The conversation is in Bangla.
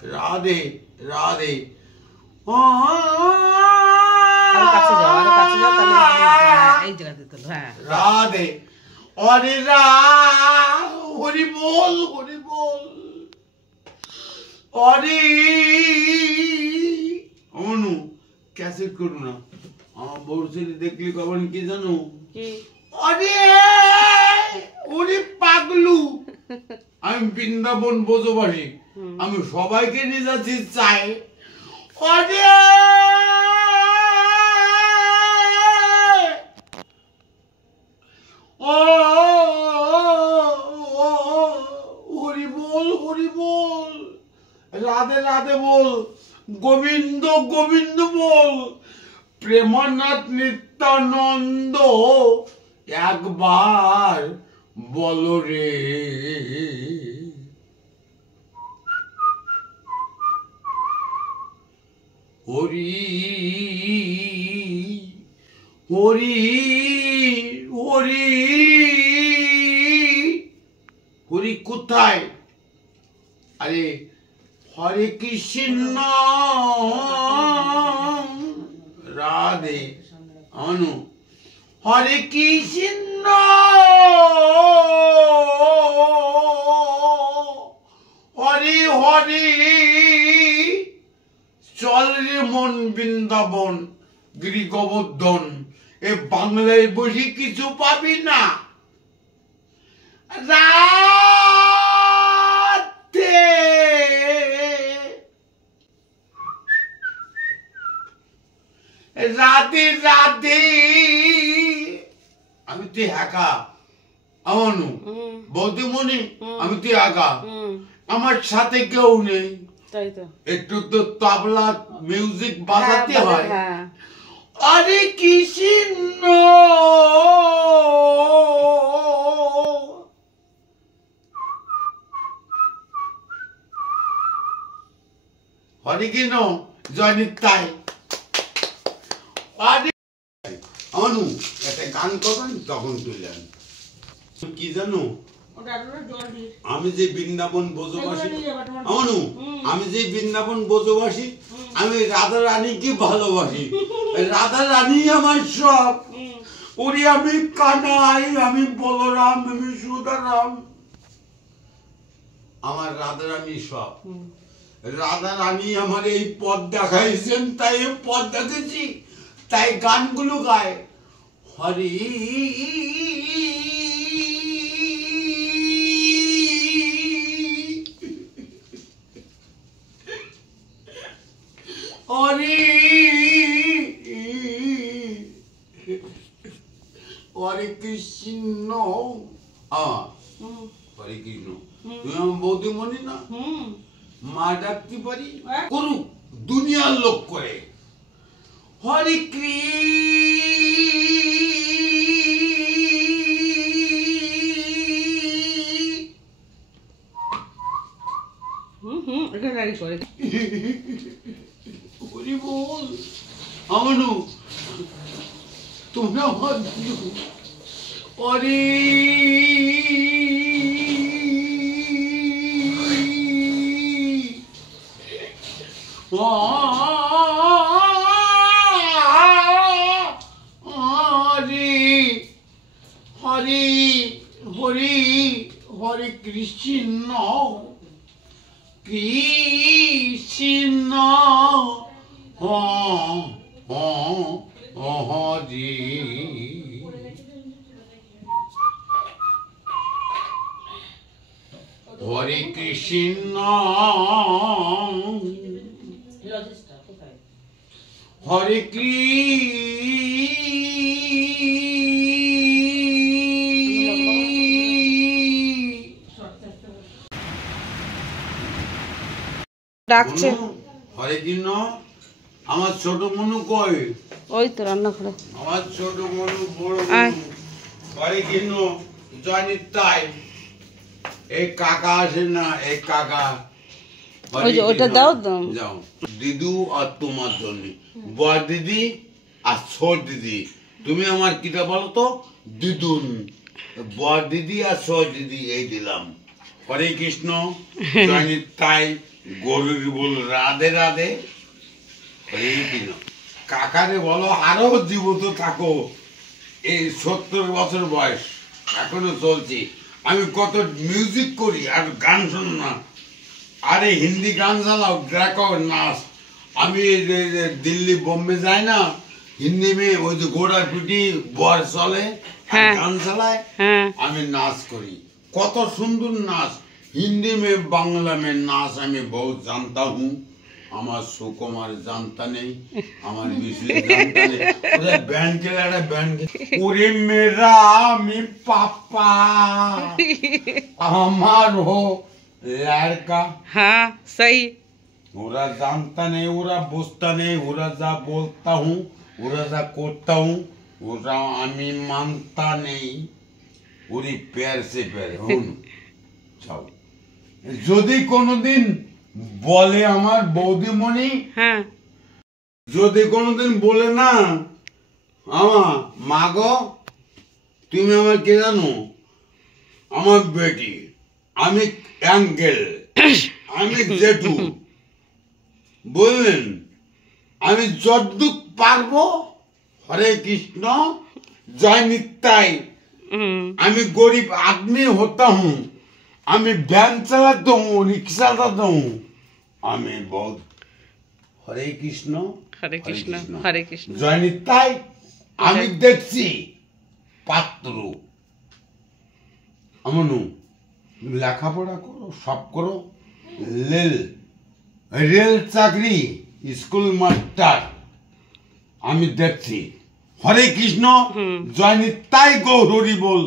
রাধে রাধে রাধে হরে হরি বল হরি অনু ক্যাসেট করু না আমার বউর ছেলে দেখলি কখন কি জানো আরে ওরে পাগলু আমি বৃন্দাবন বোঝবাসী আমি সবাইকে নিয়ে যাচ্ছি চাই আরে ও হরি বল রাধে রাধে বল গোবিন্দ গোবিন্দ বল প্রেমানাথ নিত্যানন্দ একবার বলো রে হরি হরি হরি হরি কোথায় আরে হরে কৃষ্ণ রাধে অনু হরে কৃষ্ণ হরে হরে চল রে মন বৃন্দাবন গিরি গোবর্ধন এ বাংলায় বসে কিছু পাবি না রাধে রাধে রাধে আমি তুই একা আমানু বৌদিমণি আমি তুই একা আমার সাথে কেউ নেই তাই তো একটু তো তবলা মিউজিক বাজাতে হয় আরে কৃষ্ণ হরে কৃষ্ণ জয় নিতাই অনু একটা গান করবেন তখন তুললেন কি জানো আমি যে বৃন্দাবন বোঝবাসী অনু আমি যে বৃন্দাবন বোঝবাসী আমি রাধা রানীকে ভালোবাসি রাধা রানী আমার সব ওরে আমি কানাই আমি বলরাম আমি সুদারাম আমার রাধা রানী সব রাধা রানী আমার এই পথ দেখাইছেন তাই এই পথ দেখেছি তাই গানগুলো গায় হরি হরি হরে কৃষ্ণ হরে কৃষ্ণ তুমি আমার বৌদিমণি না মা ডাকতে পারি করুক দুনিয়ার লোক করে হরে হরি বল আমানু তুমি আমার হরি হরি হরি হরে কৃষ্ণ কৃষ্ণ হরি হরে কৃষ্ণ হরে ডাকছে হরে কৃষ্ণ আমার ছোট মনু কই ওই তো রান্না করে আমার ছোট মনু বড় মনু হরে কৃষ্ণ জয় নিতাই এই কাকা আসে না এই কাকা ওই যে ওটা দাও তো যাও দিদু আর তোমার জন্য বড় দিদি আর ছোট দিদি তুমি আমার কিটা বলো তো দিদুন বড় দিদি আর ছোট দিদি এই দিলাম হরে কৃষ্ণ জয় নিতাই গরুর বল রাধে রাধে। হরে কৃষ্ণ। কাকারে বলো আরো জীবিত থাকো। এই 70 বছর বয়স এখনো চলছে। আমি কত মিউজিক করি আর গান শোনো না। আরে হিন্দি গান চালাও, দেখো নাচ। আমি দিল্লি বোম্বে যাই না, হিন্দি মে ওই যে গোড়া পিটি বর চলে, গান চালায়, আমি নাচ করি। কত সুন্দর নাচ। हिंदी में बांग्ला में नाच আমি बहुत जानता हूँ। আমার সুকুমার জানতা নেই, আমার বিশলি জানতা নেই। ওরে ব্যান্ড খেলাটা ব্যান্ড, ওরে মেরা আমি পাপা আমার হো लड़का। हाँ सही। ওরা জানতা নেই, ওরা বুঝতা নেই, ওরা যা বলতা হুঁ, ওরা যা করতা হুঁ, ওরা আমি মানতা নেই। ওরে প্যার সে প্যার হুন চাও। যদি কোনোদিন বলে আমার বৌদিমণি, হ্যাঁ, যদি কোনোদিন বলে না আমার মা গো তুমি আমার কে জানো, আমার বেটি, আমি অ্যাঙ্কেল, আমি জেঠু, বললেন আমি যদ্দুক পারবো। হরে কৃষ্ণ জয় নিত্যাই। আমি গরিব आदमी होता हूँ, আমি ভ্যান চালাতে हूँ, रिक्शा चलाता हूँ, আমি बहुत। হরে কৃষ্ণ हरे कृष्ण हरे कृष्ण। জয় নিত্যাই। আমি দেখছি পাত্র আমনু লেখাপড়া করো, সব করো, রেল চাকরি, স্কুল মাস্টার, আমি দেখছি। হরে কৃষ্ণ জয় নিত্যাই গৌর হরি বল।